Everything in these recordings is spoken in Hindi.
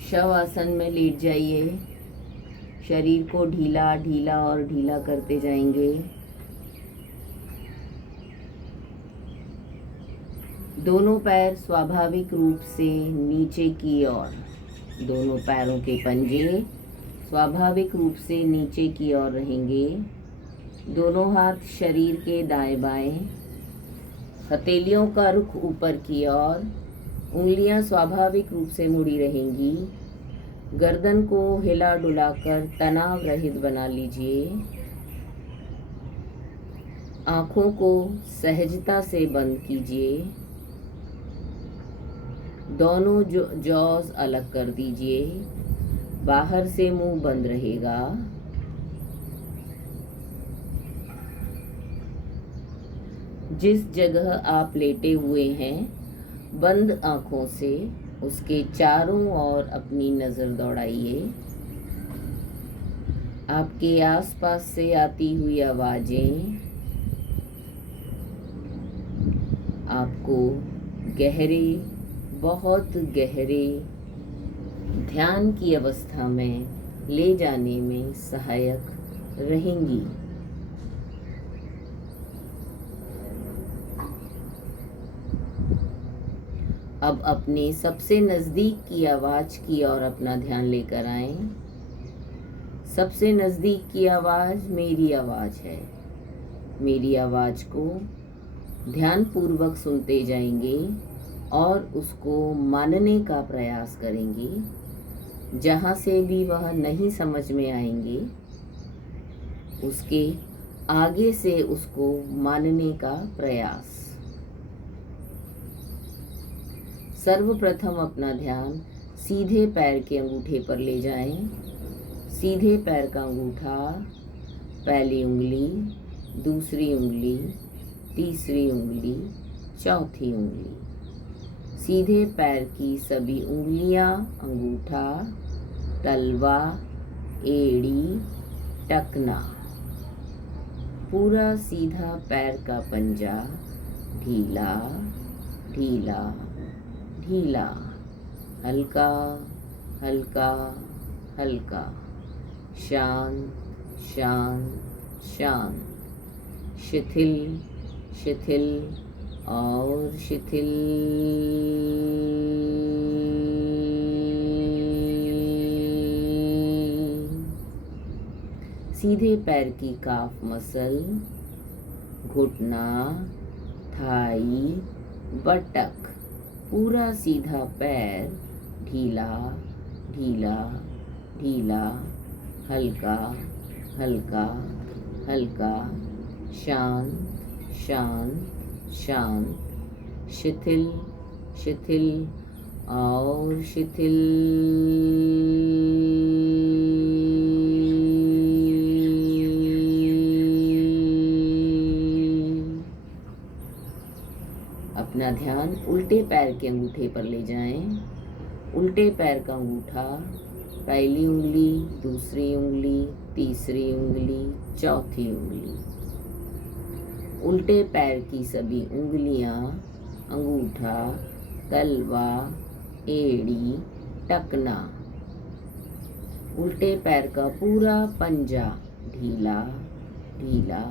शव आसन में लेट जाइए। शरीर को ढीला ढीला और ढीला करते जाएंगे। दोनों पैर स्वाभाविक रूप से नीचे की ओर, दोनों पैरों के पंजे स्वाभाविक रूप से नीचे की ओर रहेंगे। दोनों हाथ शरीर के दाएं बाएं, हथेलियों का रुख ऊपर की ओर, उंगलियां स्वाभाविक रूप से मुड़ी रहेंगी। गर्दन को हिला डुलाकर तनाव रहित बना लीजिए। आँखों को सहजता से बंद कीजिए। दोनों जॉज अलग कर दीजिए। बाहर से मुंह बंद रहेगा। जिस जगह आप लेटे हुए हैं, बंद आँखों से उसके चारों ओर अपनी नज़र दौड़ाइए। आपके आसपास से आती हुई आवाज़ें आपको गहरे, बहुत गहरे ध्यान की अवस्था में ले जाने में सहायक रहेंगी। अब अपने सबसे नज़दीक की आवाज़ की ओर अपना ध्यान लेकर आएं। सबसे नज़दीक की आवाज़ मेरी आवाज़ है। मेरी आवाज़ को ध्यानपूर्वक सुनते जाएंगे और उसको मानने का प्रयास करेंगे। जहाँ से भी वह नहीं समझ में आएंगे, उसके आगे से उसको मानने का प्रयास। सर्वप्रथम अपना ध्यान सीधे पैर के अंगूठे पर ले जाएं। सीधे पैर का अंगूठा, पहली उंगली, दूसरी उंगली, तीसरी उंगली, चौथी उंगली। सीधे पैर की सभी उंगलियां, अंगूठा, तलवा, एड़ी, टकना, पूरा सीधा पैर का पंजा ढीला ढीला ढीला, हल्का हल्का हल्का, शांत शांत शांत, शिथिल शिथिल और शिथिल। सीधे पैर की काफ मसल, घुटना, थाई, बटक, पूरा सीधा पैर ढीला ढीला ढीला, हल्का हल्का हल्का, शांत शांत शांत, शिथिल शिथिल और शिथिल। अपना ध्यान उल्टे पैर के अंगूठे पर ले जाएं। उल्टे पैर का अंगूठा, पहली उंगली, दूसरी उंगली, तीसरी उंगली, चौथी उंगली। उल्टे पैर की सभी उंगलियां, अंगूठा, तलवा, एड़ी, टकना। उल्टे पैर का पूरा पंजा ढीला ढीला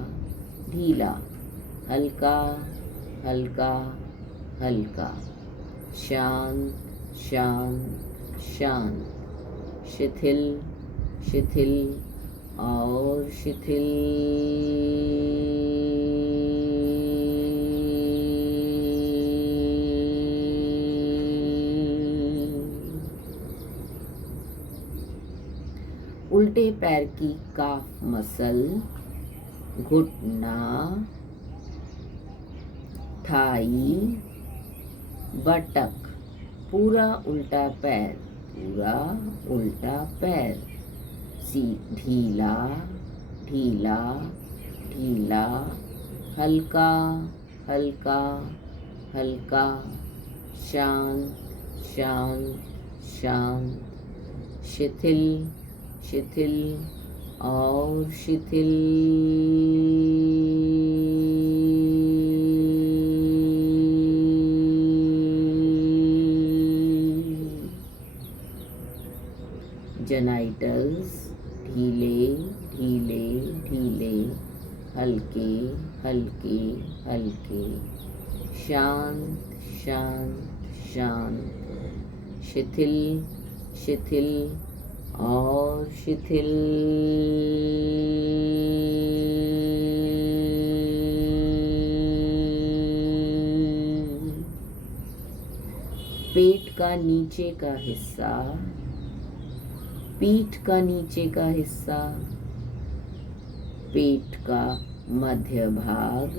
ढीला, हल्का हल्का हल्का, शांत शांत शांत, शिथिल शिथिल और शिथिल। उल्टे पैर की काफ मसल, घुटना, थाई, बटक, पूरा उल्टा पैर, पूरा उल्टा पैर, ढीला ढीला ढीला, हल्का हल्का हल्का, शांत शांत शांत, शिथिल शिथिल और शिथिल। जेनाइटल्स ढीले ढीले ढीले, हल्के हल्के हल्के, शांत शांत शांत, शिथिल शिथिल और शिथिल। पेट का नीचे का हिस्सा, पीठ का नीचे का हिस्सा, पेट का मध्य भाग,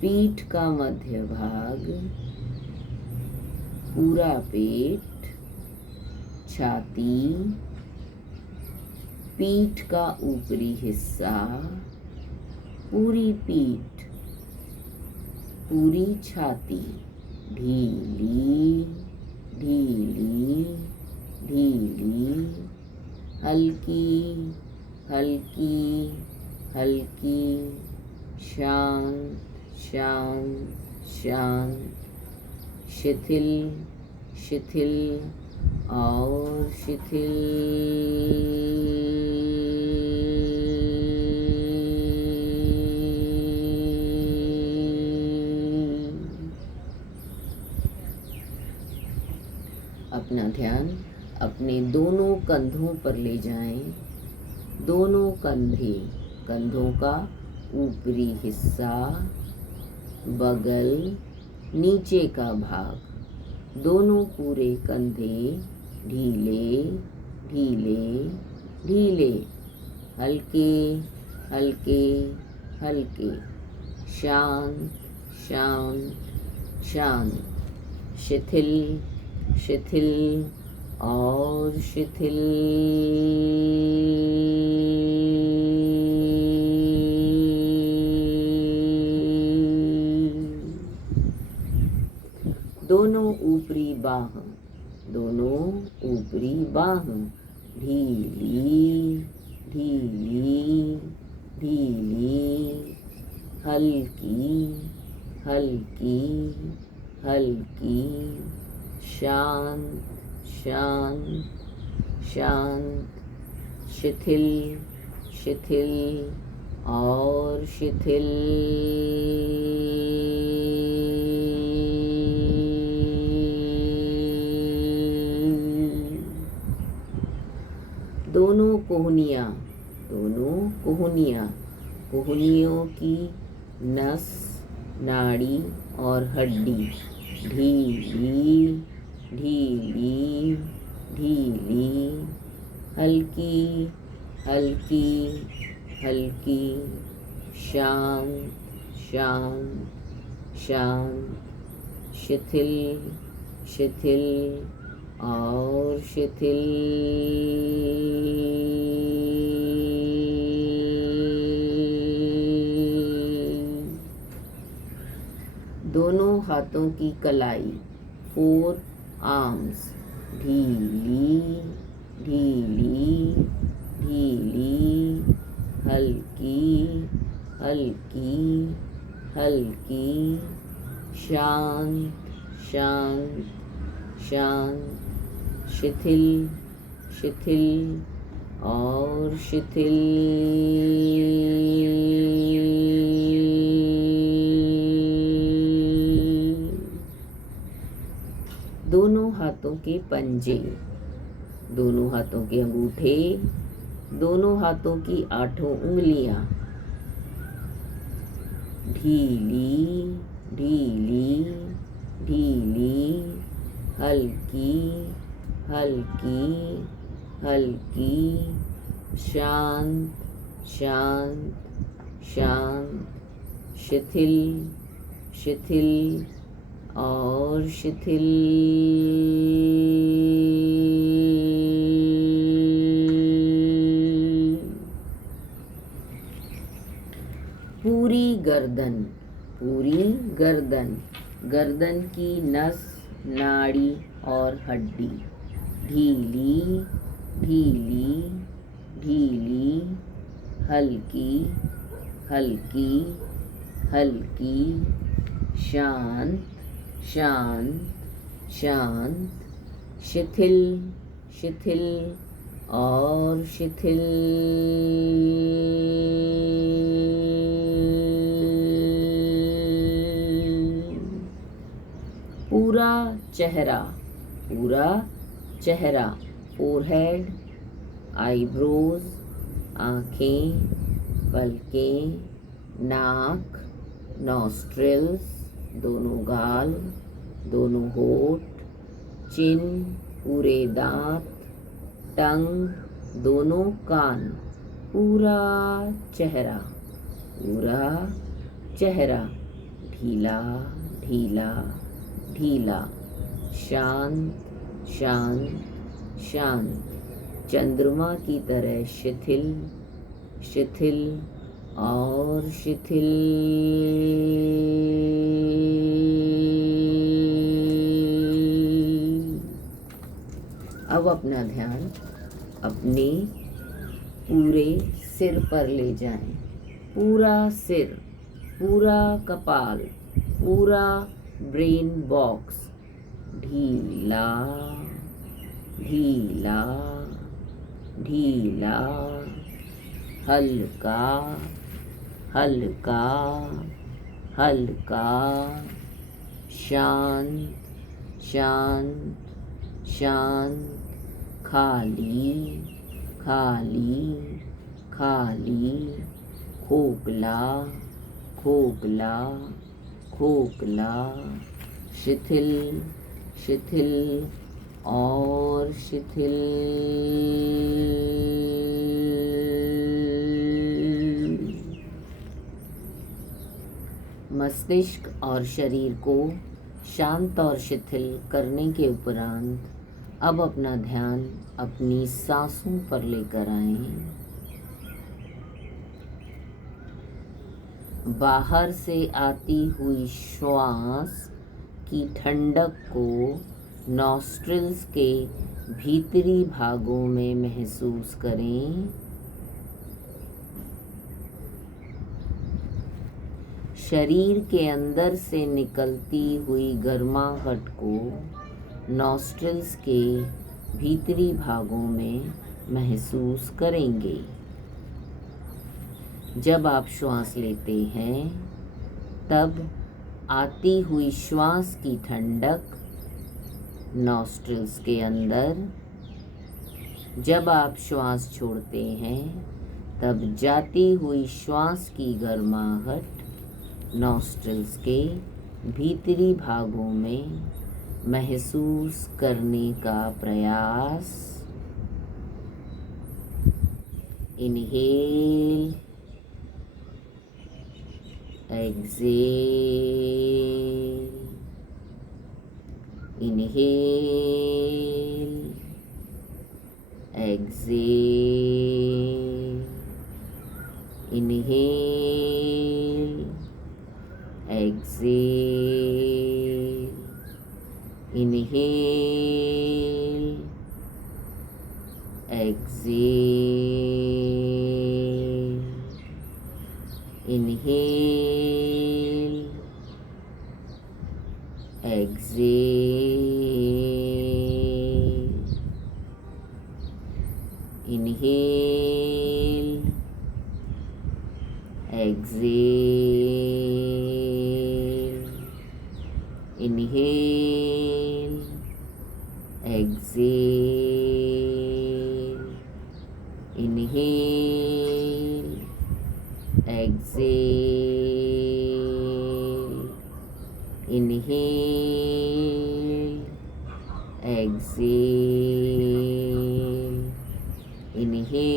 पीठ का मध्य भाग, पूरा पेट, छाती, पीठ का ऊपरी हिस्सा, पूरी पीठ, पूरी छाती, ढीली ढीली ढीली, हल्की हल्की हल्की, शांत शांत शांत, शिथिल शिथिल और शिथिल। अपना ध्यान अपने दोनों कंधों पर ले जाएं। दोनों कंधे, कंधों का ऊपरी हिस्सा, बगल, नीचे का भाग, दोनों पूरे कंधे ढीले ढीले ढीले, हल्के हल्के हल्के, शांत शांत शांत, शिथिल शिथिल और शिथिल। दोनों ऊपरी बाह, दोनों ऊपरी बाह, ढीली ढीली ढीली, हल्की हल्की हल्की, शांत शांत शांत, शिथिल शिथिल और शिथिल। दोनों कोहनियाँ, दोनों कोहनियाँ, कोहनियों की नस, नाड़ी और हड्डी, ढीली ढीली ढीली, हल्की हल्की हल्की, शांत शांत शांत, शिथिल शिथिल और शिथिल। दोनों हाथों की कलाई, 4 आर्म्स, ढीली ढीली ढीली, हल्की हल्की हल्की, शांत शांत शांत, शिथिल शिथिल और शिथिल। दोनों हाथों के पंजे, दोनों हाथों के अंगूठे, दोनों हाथों की 8 उंगलियां, ढीली ढीली ढीली, हल्की हल्की हल्की, शांत शांत शांत, शिथिल शिथिल और शिथिल। पूरी गर्दन, पूरी गर्दन, गर्दन की नस, नाड़ी और हड्डी, ढीली ढीली ढीली, हल्की हल्की हल्की, शांत शांत शांत, शिथिल शिथिल और शिथिल। पूरा चेहरा, पूरा चेहरा, फोरहेड, आईब्रोज, आँखें, पलकें, नाक, नॉस्ट्रिल्स, दोनों गाल, दोनों होठ, चिन, पूरे दांत, टंग, दोनों कान, पूरा चेहरा, पूरा चेहरा, ढीला ढीला ढीला, शांत शांत शांत, चंद्रमा की तरह शिथिल शिथिल और शिथिल। अब अपना ध्यान अपने पूरे सिर पर ले जाएं। पूरा सिर, पूरा कपाल, पूरा ब्रेन बॉक्स ढीला ढीला ढीला, हल्का हल्का हल्का, शांत शांत शांत, खाली खाली खाली, खोखला खोखला खोखला, शिथिल शिथिल और शिथिल। मस्तिष्क और शरीर को शांत और शिथिल करने के उपरांत अब अपना ध्यान अपनी सांसों पर लेकर आएं। बाहर से आती हुई श्वास की ठंडक को नॉस्ट्रिल्स के भीतरी भागों में महसूस करें। शरीर के अंदर से निकलती हुई गर्माहट को नॉस्ट्रिल्स के भीतरी भागों में महसूस करेंगे। जब आप श्वास लेते हैं तब आती हुई श्वास की ठंडक नॉस्ट्रिल्स के अंदर, जब आप श्वास छोड़ते हैं तब जाती हुई श्वास की गर्माहट नॉस्ट्रिल्स के भीतरी भागों में महसूस करने का प्रयास। Inhale, exhale, inhale, exhale, inhale, exhale, inhale, exhale, inhale, exhale, inhale, exhale, inhale, exhale, inhale, exhale, inhale, exhale, inhale,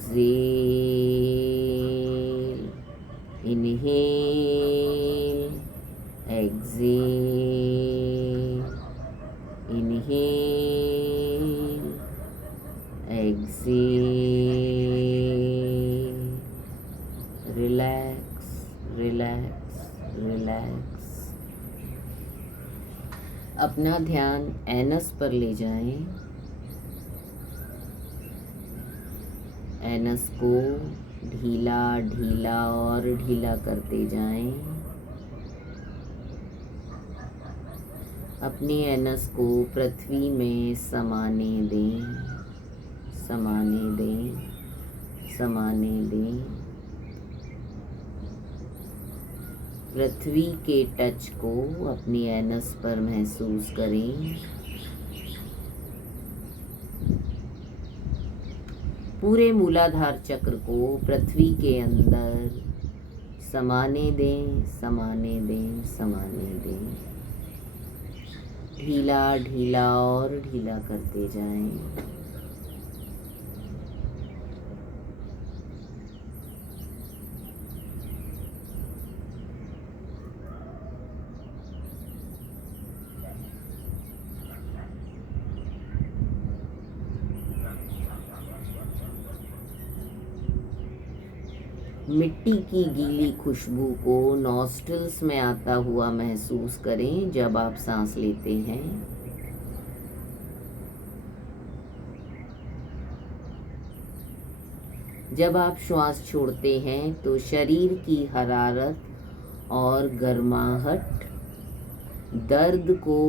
exhale, inhale, exhale, inhale, exhale. Relax, relax, relax. अपना ध्यान एनस पर ले जाएं। एनस को ढीला ढीला और ढीला करते जाएं। अपनी एनस को पृथ्वी में समाने दें, समाने दें, समाने दें। पृथ्वी के टच को अपनी एनस पर महसूस करें। पूरे मूलाधार चक्र को पृथ्वी के अंदर समाने दें, समाने दें, समाने दें। ढीला ढीला और ढीला करते जाएं। मिट्टी की गीली खुशबू को नॉस्ट्रल्स में आता हुआ महसूस करें जब आप सांस लेते हैं। जब आप श्वास छोड़ते हैं तो शरीर की हरारत और गर्माहट, दर्द को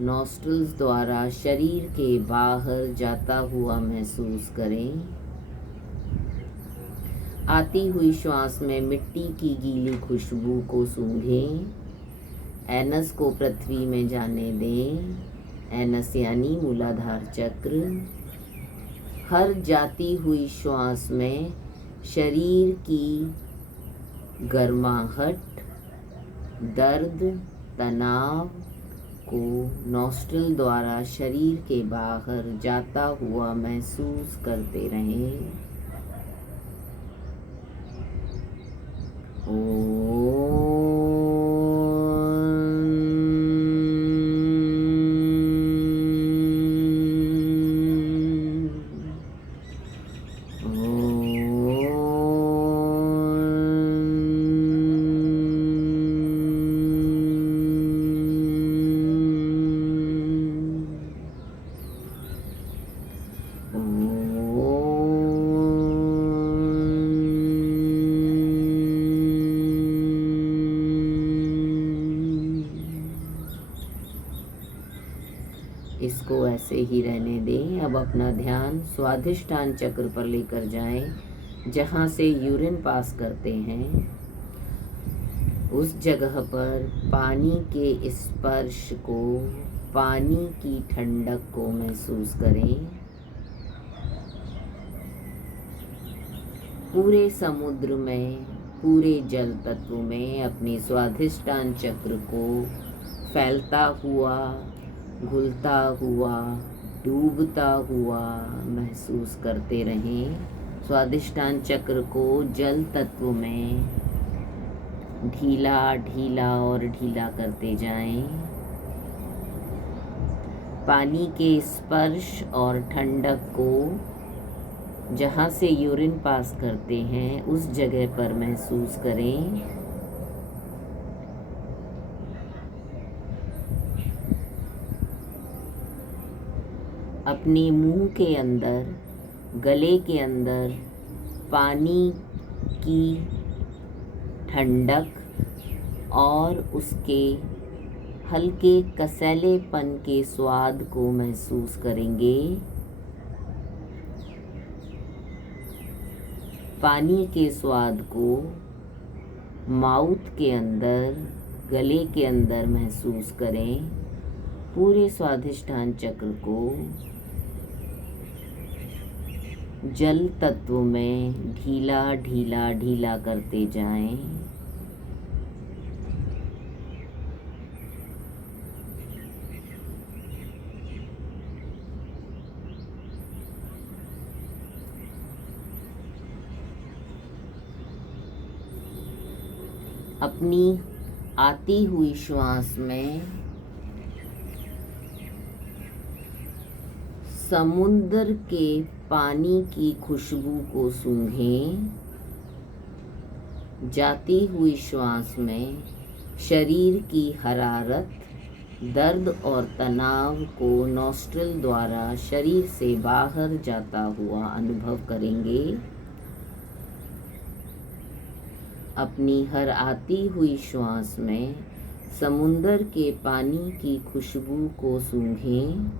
नॉस्ट्रल्स द्वारा शरीर के बाहर जाता हुआ महसूस करें। आती हुई श्वास में मिट्टी की गीली खुशबू को सूंघें। एनस को पृथ्वी में जाने दें। एनस यानी मूलाधार चक्र। हर जाती हुई श्वास में शरीर की गर्माहट, दर्द, तनाव को नॉस्ट्रल द्वारा शरीर के बाहर जाता हुआ महसूस करते रहें। इसको ऐसे ही रहने दें। अब अपना ध्यान स्वाधिष्ठान चक्र पर लेकर जाएं, जहाँ से यूरिन पास करते हैं। उस जगह पर पानी के स्पर्श को, पानी की ठंडक को महसूस करें। पूरे समुद्र में, पूरे जल तत्व में अपने स्वाधिष्ठान चक्र को फैलता हुआ, घुलता हुआ, डूबता हुआ महसूस करते रहें। स्वाधिष्ठान चक्र को जल तत्व में ढीला ढीला और ढीला करते जाएं। पानी के स्पर्श और ठंडक को जहाँ से यूरिन पास करते हैं उस जगह पर महसूस करें। अपने मुंह के अंदर, गले के अंदर पानी की ठंडक और उसके हल्के कसैलेपन के स्वाद को महसूस करेंगे। पानी के स्वाद को माउथ के अंदर, गले के अंदर महसूस करें। पूरे स्वाधिष्ठान चक्र को जल तत्व में ढीला ढीला ढीला करते जाएं। अपनी आती हुई श्वास में समुद्र के पानी की खुशबू को सूंघें। जाती हुई श्वास में शरीर की हरारत, दर्द और तनाव को नॉस्ट्रल द्वारा शरीर से बाहर जाता हुआ अनुभव करेंगे। अपनी हर आती हुई श्वास में समुंदर के पानी की खुशबू को सूंघें।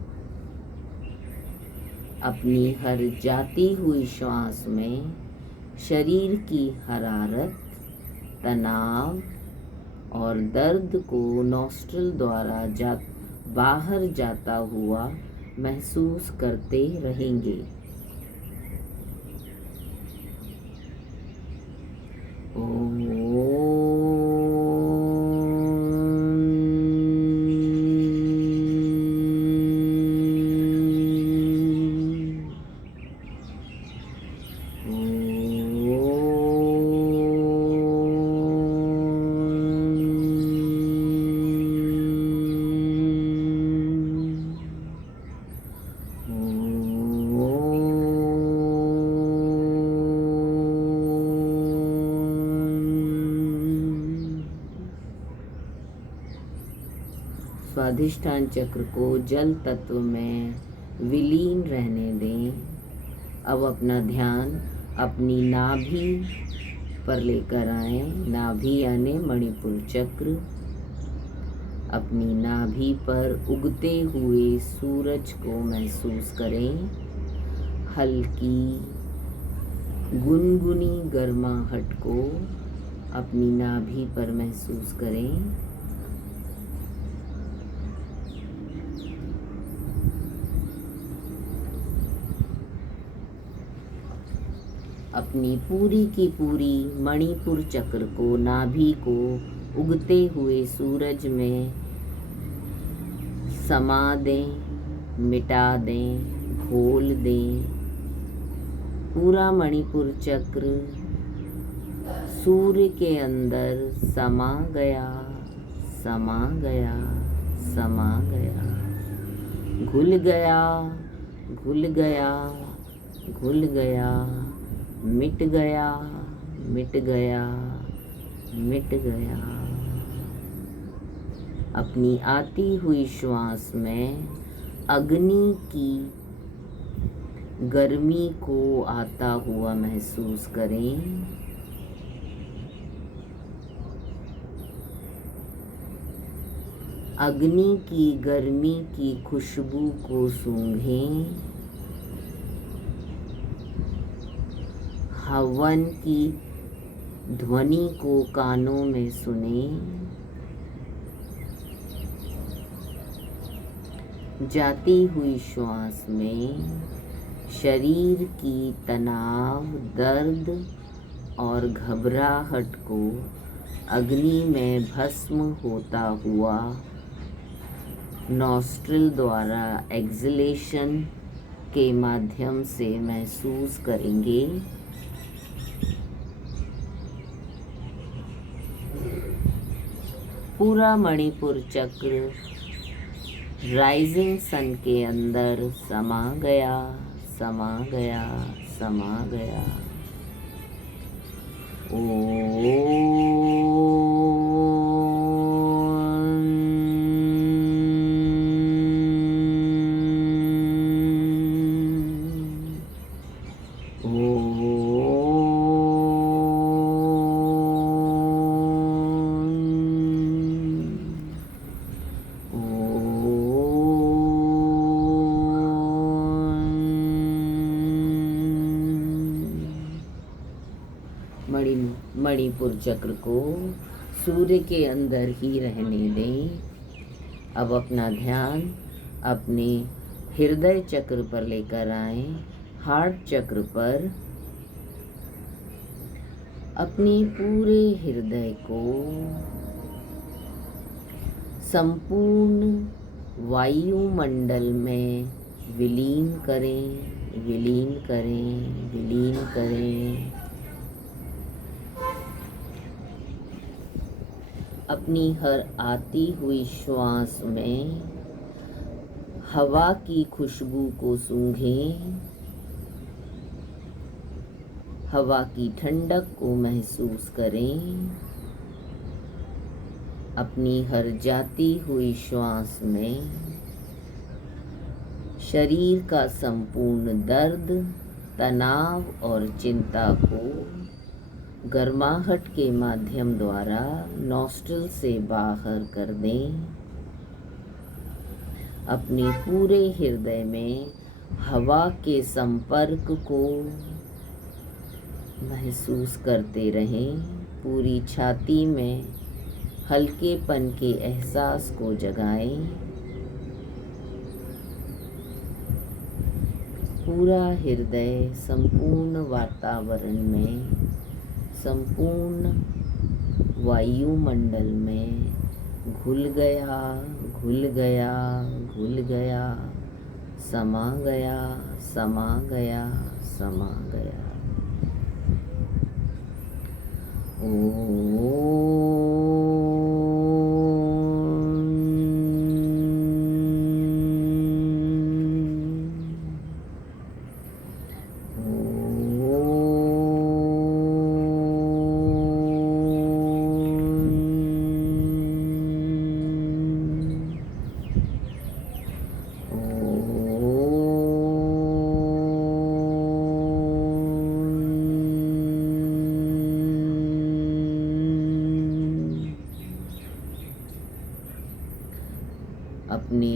अपनी हर जाती हुई श्वास में शरीर की हरारत, तनाव और दर्द को नॉस्ट्रिल द्वारा बाहर जाता हुआ महसूस करते रहेंगे। स्वाधिष्ठान चक्र को जल तत्व में विलीन रहने दें। अब अपना ध्यान अपनी नाभि पर लेकर आएं। नाभि यानी मणिपुर चक्र। अपनी नाभि पर उगते हुए सूरज को महसूस करें। हल्की गुनगुनी गर्माहट को अपनी नाभि पर महसूस करें। अपनी पूरी की पूरी मणिपुर चक्र को, नाभि को उगते हुए सूरज में समा दें, मिटा दें, घोल दें। पूरा मणिपुर चक्र सूर्य के अंदर समा गया, समा गया, समा गया, घुल गया, घुल गया, घुल गया, मिट गया, मिट गया, मिट गया। अपनी आती हुई श्वास में अग्नि की गर्मी को आता हुआ महसूस करें। अग्नि की गर्मी की खुशबू को सूंघें। हवन की ध्वनि को कानों में सुनें। जाती हुई श्वास में शरीर की तनाव, दर्द और घबराहट को अग्नि में भस्म होता हुआ नॉस्ट्रिल द्वारा एक्सलेशन के माध्यम से महसूस करेंगे। पूरा मणिपुर चक्र राइजिंग सन के अंदर समा गया, समा गया, समा गया। मणिपुर चक्र को सूर्य के अंदर ही रहने दें। अब अपना ध्यान अपने हृदय चक्र पर लेकर आएं, हार्ट चक्र पर। अपने पूरे हृदय को संपूर्ण वायुमंडल में विलीन करें, विलीन करें, विलीन करें। अपनी हर आती हुई श्वास में हवा की खुशबू को सूंघें। हवा की ठंडक को महसूस करें। अपनी हर जाती हुई श्वास में शरीर का संपूर्ण दर्द, तनाव और चिंता को गर्माहट के माध्यम द्वारा नॉस्ट्रिल से बाहर कर दें। अपने पूरे हृदय में हवा के संपर्क को महसूस करते रहें। पूरी छाती में हल्केपन के एहसास को जगाएं। पूरा हृदय संपूर्ण वातावरण में, संपूर्ण वायुमंडल में घुल गया, घुल गया, घुल गया, समा गया, समा गया, समा गया। अपने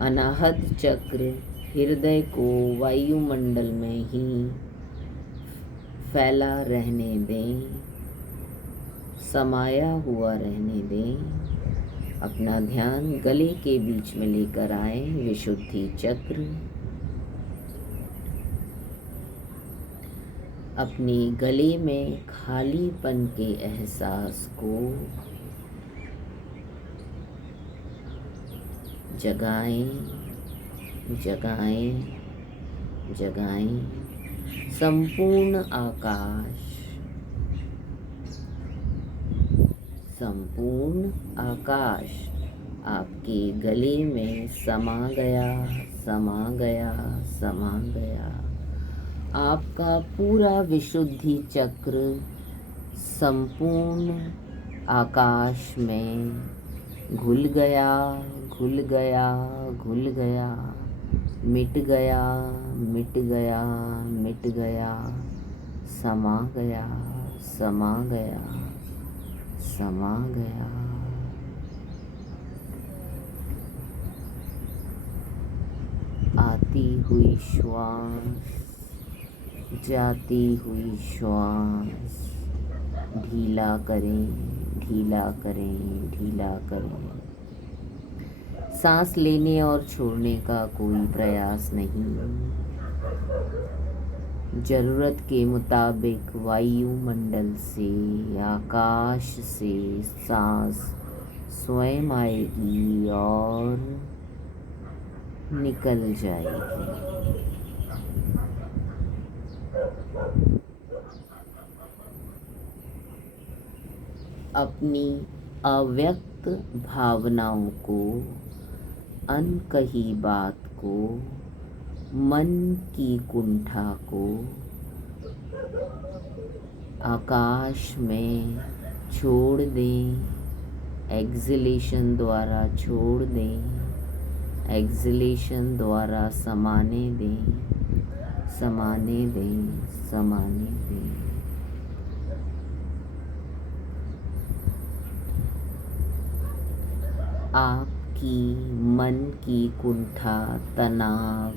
अनाहत चक्र हृदय को वायुमंडल में ही फैला रहने दें, समाया हुआ रहने दें। अपना ध्यान गले के बीच में लेकर आए, विशुद्धि चक्र। अपने गले में खालीपन के एहसास को जगाएं, जगाएं, जगाएं। संपूर्ण आकाश, संपूर्ण आकाश आपके गले में समा गया, समा गया, समा गया। आपका पूरा विशुद्धि चक्र संपूर्ण आकाश में घुल गया, घुल गया, घुल गया, मिट गया, मिट गया, मिट गया, समा गया, समा गया, समा गया। आती हुई श्वास, जाती हुई श्वास ढीला करें, ढीला करें, ढीला करें। सांस लेने और छोड़ने का कोई प्रयास नहीं। जरूरत के मुताबिक वायुमंडल से, आकाश से सांस स्वयं आएगी और निकल जाएगी। अपनी अव्यक्त भावनाओं को, अनकही बात को, मन की कुंठा को आकाश में छोड़ दें। एक्सलेशन द्वारा छोड़ दें, एक्सलेशन द्वारा समाने दें, समाने दें, समाने दें। आपकी मन की कुंठा, तनाव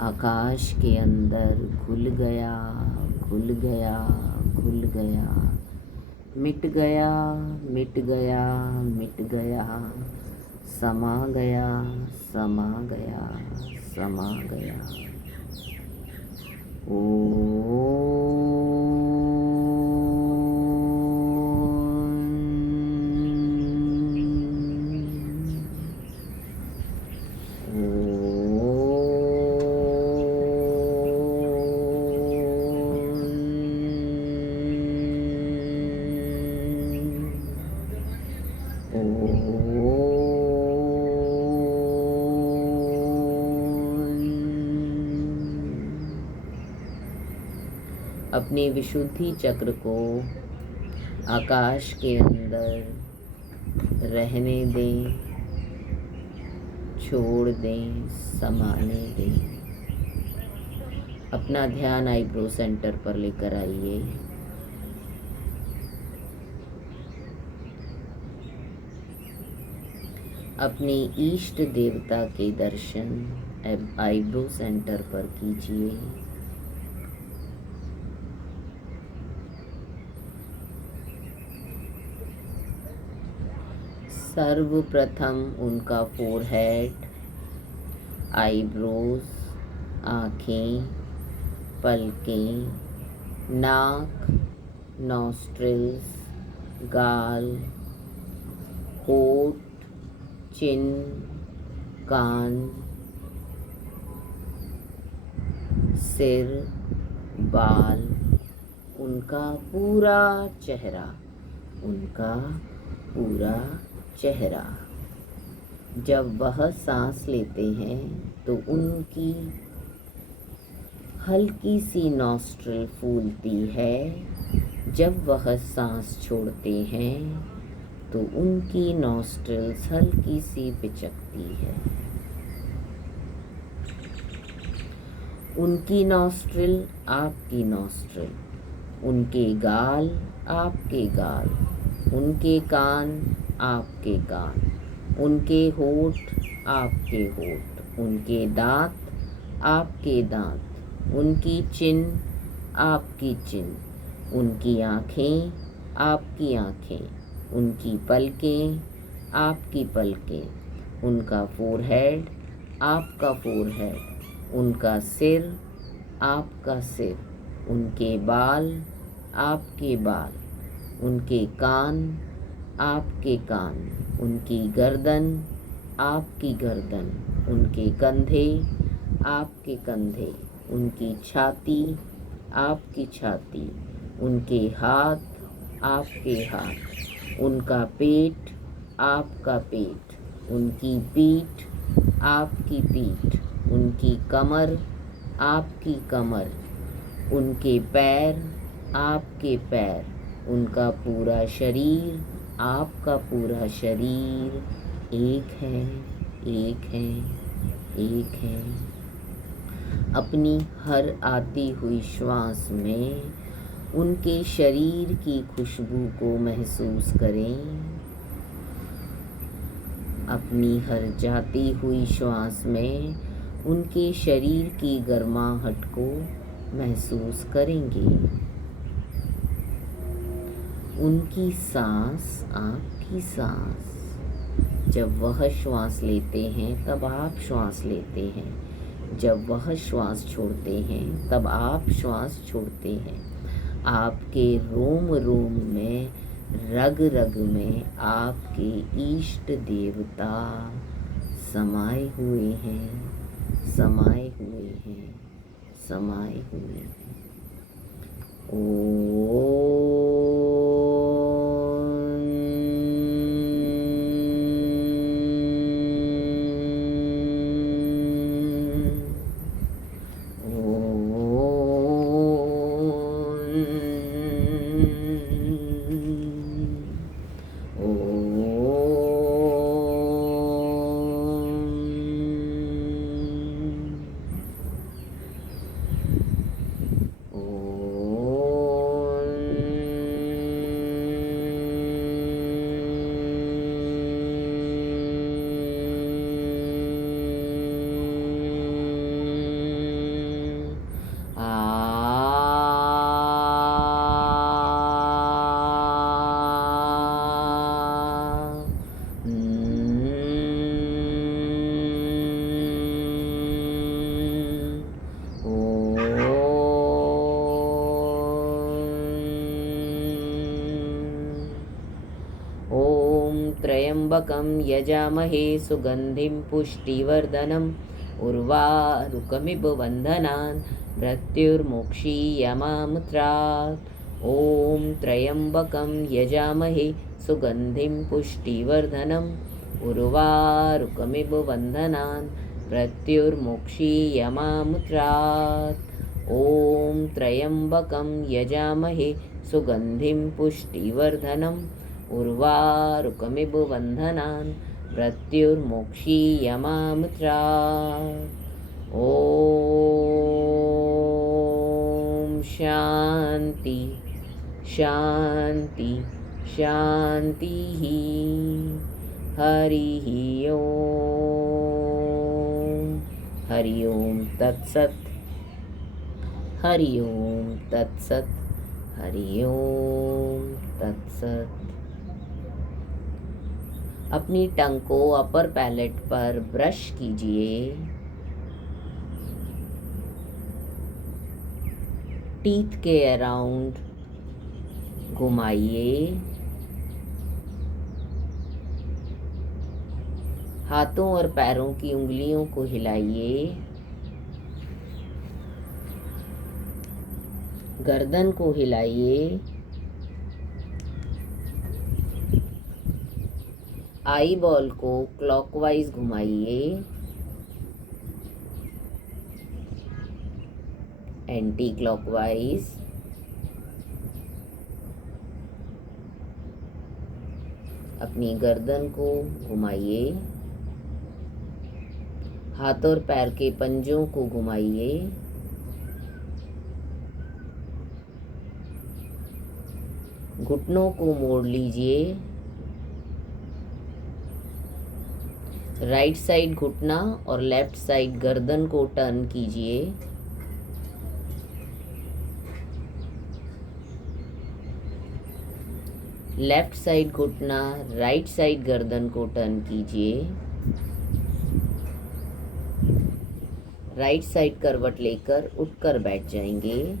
आकाश के अंदर घुल गया, घुल गया, घुल गया, मिट गया, मिट गया, मिट गया, समा गया, समा गया, समा गया। अपने विशुद्धि चक्र को आकाश के अंदर रहने दें, छोड़ दें, समाने दें। अपना ध्यान आईब्रो सेंटर पर लेकर आइए। अपने इष्ट देवता के दर्शन आईब्रो सेंटर पर कीजिए। सर्वप्रथम उनका फोरहेड, आईब्रोज, आँखें, पलकें, नाक, नॉस्ट्रिल्स, गाल, होठ, चिन, कान, सिर, बाल, उनका पूरा चेहरा, उनका पूरा चेहरा। जब वह सांस लेते हैं तो उनकी हल्की सी नॉस्ट्रिल फूलती है। जब वह सांस छोड़ते हैं तो उनकी नॉस्ट्रिल्स हल्की सी पिचकती है। उनकी नॉस्ट्रिल आपकी नॉस्ट्रिल, उनके गाल आपके गाल, उनके कान आपके कान, उनके होठ आपके होठ, उनके दांत आपके दांत, उनकी चिन आपकी चिन, उनकी आँखें आपकी आँखें, उनकी पलकें आपकी पलकें, उनका फोरहेड आपका फोरहेड, उनका सिर आपका सिर, उनके बाल आपके बाल, उनके कान आपके कान, उनकी गर्दन आपकी गर्दन, उनके कंधे आपके कंधे, उनकी छाती आपकी छाती, उनके हाथ आपके हाथ, उनका पेट आपका पेट, उनकी पीठ आपकी पीठ, उनकी कमर आपकी कमर, उनके पैर आपके पैर, उनका पूरा शरीर आपका पूरा शरीर एक है, एक है, एक है। अपनी हर आती हुई श्वास में उनके शरीर की खुशबू को महसूस करें। अपनी हर जाती हुई श्वास में उनके शरीर की गर्माहट को महसूस करेंगे। उनकी सांस आपकी सांस, जब वह श्वास लेते हैं तब आप श्वास लेते हैं, जब वह श्वास छोड़ते हैं तब आप श्वास छोड़ते हैं। आपके रोम रोम में, रग रग में आपके इष्ट देवता समाये हुए हैं, समाये हुए हैं, समाये हुए हैं। त्र्यंबकं यजामहे सुगंधिं पुष्टिवर्धनम् उर्वारुकमिव बन्धनान् मृत्युर्मोक्षीयमामृतात्। ॐ त्र्यंबकं यजामहे सुगंधिं पुष्टिवर्धनम् उर्वारुकमिव बन्धनान् मृत्युर्मोक्षीयमामृतात्। ॐ त्र्यंबकं यजामहे सुगंधिं पुष्टिवर्धनम् उर्वारुकमिव बन्धनान् मृत्युर्मोक्षीयमामृतात्। ॐ शांति शांति शांतिः। हरि ओम। हरि ओम तत्सत। हरि ओम तत्सत। हरि ओम तत्सत। अपनी टंग को अपर पैलेट पर ब्रश कीजिए। टीथ के अराउंड घुमाइए। हाथों और पैरों की उंगलियों को हिलाइए। गर्दन को हिलाइए। आई बॉल को क्लॉकवाइज घुमाइए। Anti clockwise. अपनी गर्दन को घुमाइए। हाथ और पैर के पंजों को घुमाइए। घुटनों को मोड़ लीजिए। राइट साइड घुटना और लेफ्ट साइड गर्दन को टर्न कीजिए। लेफ्ट साइड घुटना, राइट साइड गर्दन को टर्न कीजिए। राइट साइड करवट लेकर उठकर बैठ जाएंगे।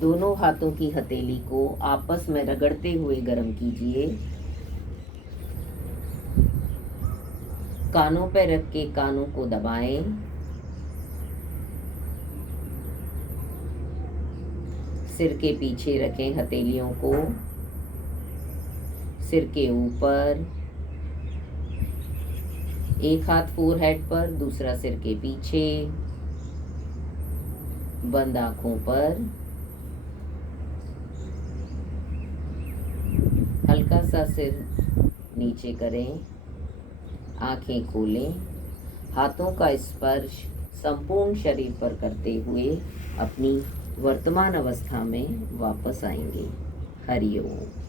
दोनों हाथों की हथेली को आपस में रगड़ते हुए गर्म कीजिए। कानों पर रख के कानों को दबाएं। सिर के पीछे रखें हथेलियों को। सिर के ऊपर। एक हाथ फोरहेड पर, दूसरा सिर के पीछे। बंद आंखों पर। हल्का सा सिर नीचे करें। आंखें खोलें। हाथों का स्पर्श संपूर्ण शरीर पर करते हुए अपनी वर्तमान अवस्था में वापस आएंगे। हरि ओम।